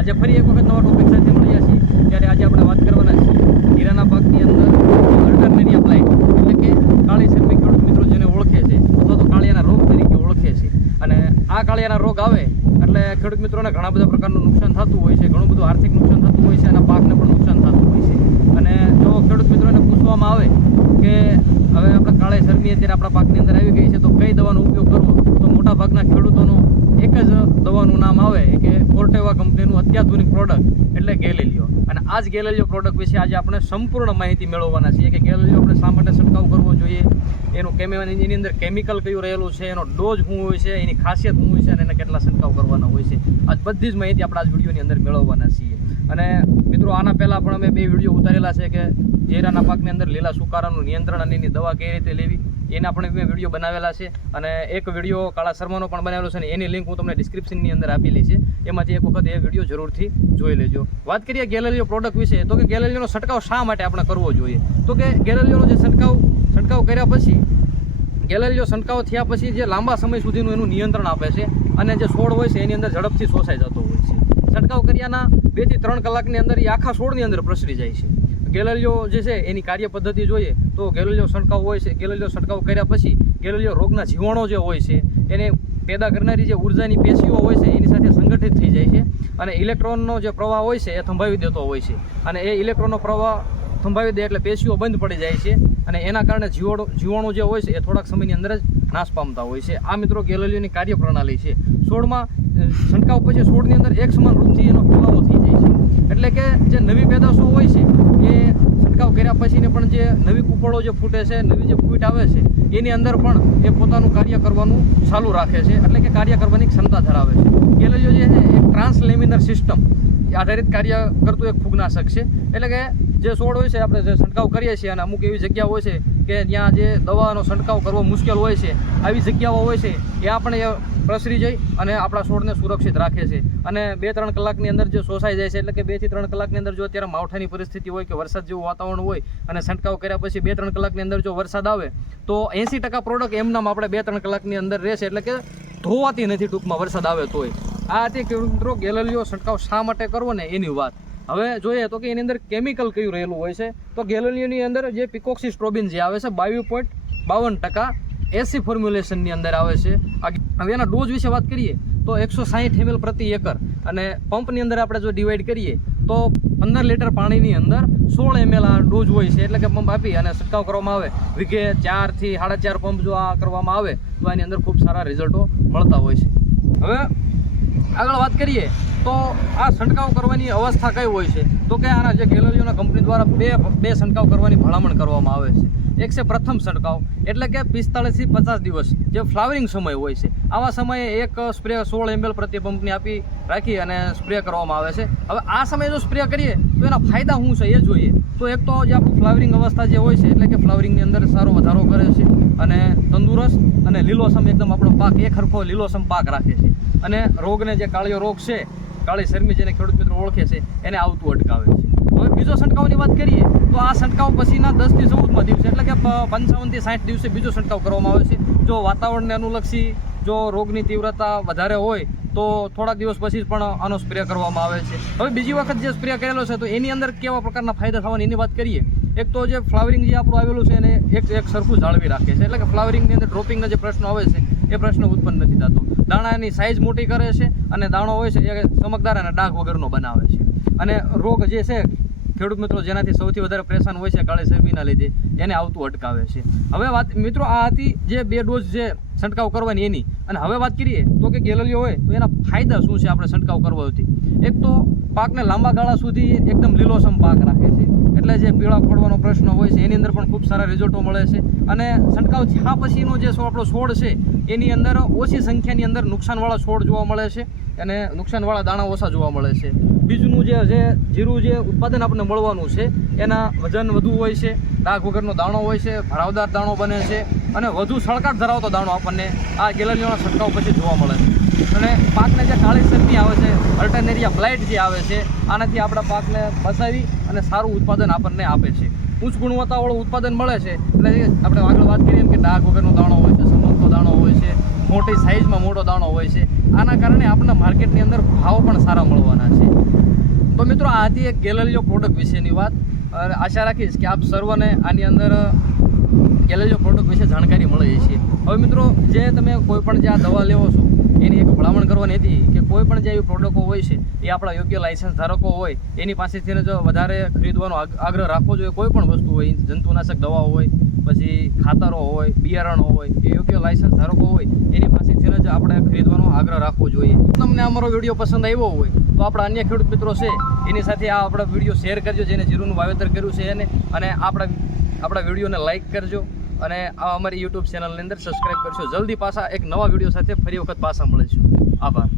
આજે ફરી એક વખત નવા ટોપિક સાથે મળ્યા છીએ. ત્યારે આજે આપણે વાત કરવાના છીએ જીરાના પાકની અંદર અલ્ટરનેરિયા બ્લાઇટ એટલે કે કાળી શરમી ખેડૂત મિત્રો જેને ઓળખે છે અથવા તો કાળિયાના રોગ તરીકે ઓળખે છે. અને આ કાળિયાના રોગ આવે એટલે ખેડૂત મિત્રોને ઘણા બધા પ્રકારનું નુકસાન થતું હોય છે, ઘણું બધું આર્થિક નુકસાન થતું હોય છે અને પાકને પણ નુકસાન થતું હોય છે. અને જો ખેડૂત મિત્રોને પૂછવામાં આવે કે હવે આપણે કાળી શરમી અત્યારે આપણા પાકની અંદર આવી ગઈ છે તો કઈ દવાનો ઉપયોગ કરવો, તો મોટાભાગના ખેડૂતોનું એક જ દવાનું નામ આવે કે કોર્ટેવા કંપનીનું અત્યાધુનિક પ્રોડક્ટ એટલે ગેલેલિયો. અને આ જ ગેલેલિયો પ્રોડક્ટ વિશે આજે આપણે સંપૂર્ણ માહિતી મેળવવાના છીએ કે ગેલેલિયો આપણે શા માટે છંટકાવ કરવો જોઈએ, એની અંદર કેમિકલ કયું રહેલું છે, એનો ડોઝ શું હોય છે, એની ખાસિયત શું હોય છે અને એને કેટલા છંટકાવ કરવાના હોય છે. આ બધી જ માહિતી આપણે આ વિડીયોની અંદર મેળવવાના છીએ. અને મિત્રો આના પહેલાં પણ અમે 2 વિડીયો ઉતારેલા છે કે જીરાના પાકની અંદર લીલા સુકારાનું નિયંત્રણ અને એની દવા કઈ રીતે લેવી એના પણ મેં વિડીયો બનાવેલા છે. અને એક વિડીયો કાળા શર્માનો પણ બનાવેલો છે અને એની લિંક હું તમને ડિસ્ક્રિપ્શનની અંદર આપેલી છે, એમાંથી એક વખત એ વિડીયો જરૂરથી જોઈ લેજો. વાત કરીએ ગેલેલિયો પ્રોડક્ટ વિશે, તો કે ગેલેલિયોનો છંટકાવ શા માટે આપણે કરવો જોઈએ, તો કે ગેલેલિયોનો જે છંટકાવ કર્યા પછી ગેલેલિયો છંટકાવ થયા પછી જે લાંબા સમય સુધીનું એનું નિયંત્રણ આપે છે અને જે છોડ હોય છે એની અંદર ઝડપથી શોષાઈ જતો હોય છે. છંટકાવ કર્યાના 2 થી 3 કલાકની અંદર એ આખા છોડની અંદર પ્રસરી જાય છે. ગેલેલિયો જે છે એની કાર્ય પદ્ધતિ જોઈએ તો ગેલેલિયો છંટકાવ હોય છે, ગેલેલિયો છંટકાવ કર્યા પછી ગેલેલિયો રોગના જીવાણો જે હોય છે એને પેદા કરનારી જે ઉર્જાની પેશીઓ હોય છે એની સાથે સંગઠિત થઈ જાય છે અને ઇલેક્ટ્રોનનો જે પ્રવાહ હોય છે એ થંભાવી દેતો હોય છે. અને એ ઇલેક્ટ્રોનનો પ્રવાહ થંભાવી દે એટલે પેશીઓ બંધ પડી જાય છે અને એના કારણે જીવાણુ જે હોય છે એ થોડાક સમયની અંદર જ નાશ પામતા હોય છે. આ મિત્રો ગેલેલિયોની કાર્યપ્રણાલી છે. છોડમાં છંટકાવ પછી છોડની અંદર એક સમાન રૂપથી એનો ફેલાવો થઈ જાય છે. એટલે કે જે નવી પેદાશો હોય છે એ છંટકાવ કર્યા પછીને પણ જે નવી કૂપળો જે ફૂટે છે, નવી જે ફૂટ આવે છે એની અંદર પણ એ પોતાનું કાર્ય કરવાનું ચાલુ રાખે છે, એટલે કે કાર્ય કરવાની ક્ષમતા ધરાવે છે. ગેલેલિયો જે છે એક ટ્રાન્સલેમિનર સિસ્ટમ આધારિત કાર્ય કરતું એક ફૂગનાશક છે. એટલે કે જે છોડ હોય છે આપણે જે છંટકાવ કરીએ છીએ અને અમુક એવી જગ્યા હોય છે કે જ્યાં જે દવાનો છંટકાવ કરવો મુશ્કેલ હોય છે, આવી જગ્યાઓ હોય છે એ આપણે પ્રસરી જઈ અને આપણા છોડને સુરક્ષિત રાખે છે. અને 2-3 કલાકની અંદર જે શોષાઈ જાય છે, એટલે કે 2 થી 3 કલાકની અંદર જો અત્યારે માવઠાની પરિસ્થિતિ હોય કે વરસાદ જેવું વાતાવરણ હોય અને છંટકાવ કર્યા પછી 2-3 કલાકની અંદર જો વરસાદ આવે તો 80% પ્રોડક્ટ એમનામ આપણે 2-3 કલાકની અંદર રહેશે, એટલે કે ધોવાતી નથી ટૂંકમાં વરસાદ આવે તોય. આ હતી ખેડૂત મિત્રો ગેલેલિયો છંટકાવ શા માટે કરવો ને એની વાત. હવે જોઈએ તો કે એની અંદર કેમિકલ કયું રહેલું હોય છે, તો ગેલેલિયોની અંદર જે પિકોક્સીસ્ટ્રોબિન જે આવે છે 22.52% એસી ફોર્મ્યુલેશનની અંદર આવે છે. હવે એના ડોઝ વિશે વાત કરીએ તો 160 ml પ્રતિ એકર અને પંપની અંદર આપણે જો ડિવાઈડ કરીએ તો 15 લીટર પાણીની અંદર 16 ml આ ડોઝ હોય છે. એટલે કે પંપ આપી અને છંટકાવ કરવામાં આવે વીઘે 4 થી 4.5 પંપ જો આ કરવામાં આવે તો આની અંદર ખૂબ સારા રિઝલ્ટો મળતા હોય છે. હવે આગળ વાત કરીએ તો આ છંટકાવ કરવાની અવસ્થા કઈ હોય છે, તો કે આના જે ગેલેલિયોના કંપની દ્વારા બે છંટકાવ કરવાની ભલામણ કરવામાં આવે છે. એક છે પ્રથમ છંટકાવ એટલે કે 45 થી 50 દિવસ જે ફ્લાવરિંગ સમય હોય છે, આવા સમયે એક સ્પ્રે 16 ml પ્રતિ પંપની આપી રાખી અને સ્પ્રે કરવામાં આવે છે. હવે આ સમયે જો સ્પ્રે કરીએ તો એના ફાયદા શું છે એ જોઈએ. તો એક તો જે આપણું ફ્લાવરિંગ અવસ્થા જે હોય છે એટલે કે ફ્લાવરિંગની અંદર સારો વધારો કરે છે અને તંદુરસ્ત અને લીલોસમ એકદમ આપણો પાક એક હરખો લીલોસમ પાક રાખે છે. અને રોગને જે કાળિયો રોગ છે, કાળી શરમી જેને ખેડૂત મિત્રો ઓળખે છે, એને આવતું અટકાવે છે. હવે બીજો છંટકાવની વાત કરીએ તો આ છંટકાવ પછીના 10 થી 14મા દિવસે એટલે કે 55 થી 60 દિવસે બીજો છંટકાવ કરવામાં આવે છે. જો વાતાવરણને અનુલક્ષી જો રોગની તીવ્રતા વધારે હોય તો થોડાક દિવસ પછી પણ આનો સ્પ્રે કરવામાં આવે છે. હવે બીજી વખત જે સ્પ્રે કરેલો છે તો એની અંદર કેવા પ્રકારના ફાયદા થવાની એની વાત કરીએ. એક તો જે ફ્લાવરિંગ જે આપણું આવેલું છે એને એક સરખું જાળવી રાખે છે, એટલે કે ફ્લાવરિંગની અંદર ડ્રોપિંગના જે પ્રશ્નો આવે છે એ પ્રશ્ન ઉત્પન્ન નથી થતો. દાણાની સાઇઝ મોટી કરે છે અને દાણો હોય છે એ ચમકદાર અને ડાઘ વગરનો બનાવે છે. અને રોગ જે છે ખેડૂત મિત્રો જેનાથી સૌથી વધારે પરેશાન હોય છે કાળી શરમીના લીધે એને આવતું અટકાવે છે. હવે વાત મિત્રો આ હતી જે 2 ડોઝ જે છંટકાવ કરવાની એની. અને હવે વાત કરીએ તો કે ગેલેલિયો હોય તો એના ફાયદા શું છે આપણે છંટકાવ કરવાથી. એક તો પાકને લાંબા ગાળા સુધી એકદમ લીલોસમ પાક રાખે છે, એટલે જે પીળા પડવાનો પ્રશ્ન હોય છે એની અંદર પણ ખૂબ સારા રિઝલ્ટો મળે છે. અને છંટકાવ થયા પછીનો જે આપણો છોડ છે એની અંદર ઓછી સંખ્યાની અંદર નુકસાનવાળા છોડ જોવા મળે છે અને નુકસાનવાળા દાણા ઓછા જોવા મળે છે. બીજનું જે જીરું જે ઉત્પાદન આપણને મળવાનું છે એના વજન વધુ હોય છે, ડાઘ વગરનો દાણો હોય છે, ભરાવદાર દાણો બને છે અને વધુ સળકાટ ધરાવતો દાણો આપણને આ ગેલેલિયોના છંટકાવ પછી જોવા મળે છે. અને પાકને જે કાળી શરમી આવે છે, અલ્ટરનેરિયા બ્લાઇટ જે આવે છે, આનાથી આપણા પાકને બચાવી અને સારું ઉત્પાદન આપણને આપે છે. ઉચ્ચ ગુણવત્તાવાળું ઉત્પાદન મળે છે. એટલે આપણે આગળ વાત કરીએ એમ કે ડાઘ વગરનો દાણો હોય છે, સમંતો દાણો હોય છે, મોટી સાઇઝમાં મોટો દાણો હોય છે. આના કારણે આપણને માર્કેટની અંદર ભાવ પણ સારા મળવાના છે. તો મિત્રો આ હતી એક ગેલેલિયો પ્રોડક્ટ વિશેની વાત. આશા રાખીશ કે આપ સર્વને આની અંદર ગેલેલિયો પ્રોડક્ટ વિશે જાણકારી મળી છે. હવે મિત્રો જે તમે કોઈ પણ જે આ દવા લેવો છો એની એક ભલામણ કરવાની હતી કે કોઈ પણ જે એવી પ્રોડક્ટો હોય છે એ આપણા યોગ્ય લાયસન્સ ધારકો હોય એની પાસેથી જ વધારે ખરીદવાનો આગ્રહ રાખવો જોઈએ. કોઈ પણ વસ્તુ હોય, જંતુનાશક દવાઓ હોય, પછી ખાતરો હોય, બિયારણો હોય, એ યોગ્ય લાયસન્સ ધારકો હોય એની પાસેથી જ આપણે ખરીદવાનો આગ્રહ રાખવો જોઈએ. તમને અમારો વિડીયો પસંદ આવ્યો હોય તો આપણા અન્ય ખેડૂત મિત્રો છે એની સાથે આ આપણા વિડીયો શેર કરજો જેને જીરુંનું વાવેતર કર્યું છે એને, અને આપણા વિડીયોને લાઇક કરજો અને આ અમારી યુટ્યુબ ચેનલની અંદર સબસ્ક્રાઈબ કરજો. જલ્દી પાછા એક નવા વિડીયો સાથે ફરી વખત પાછા મળીશું. આભાર.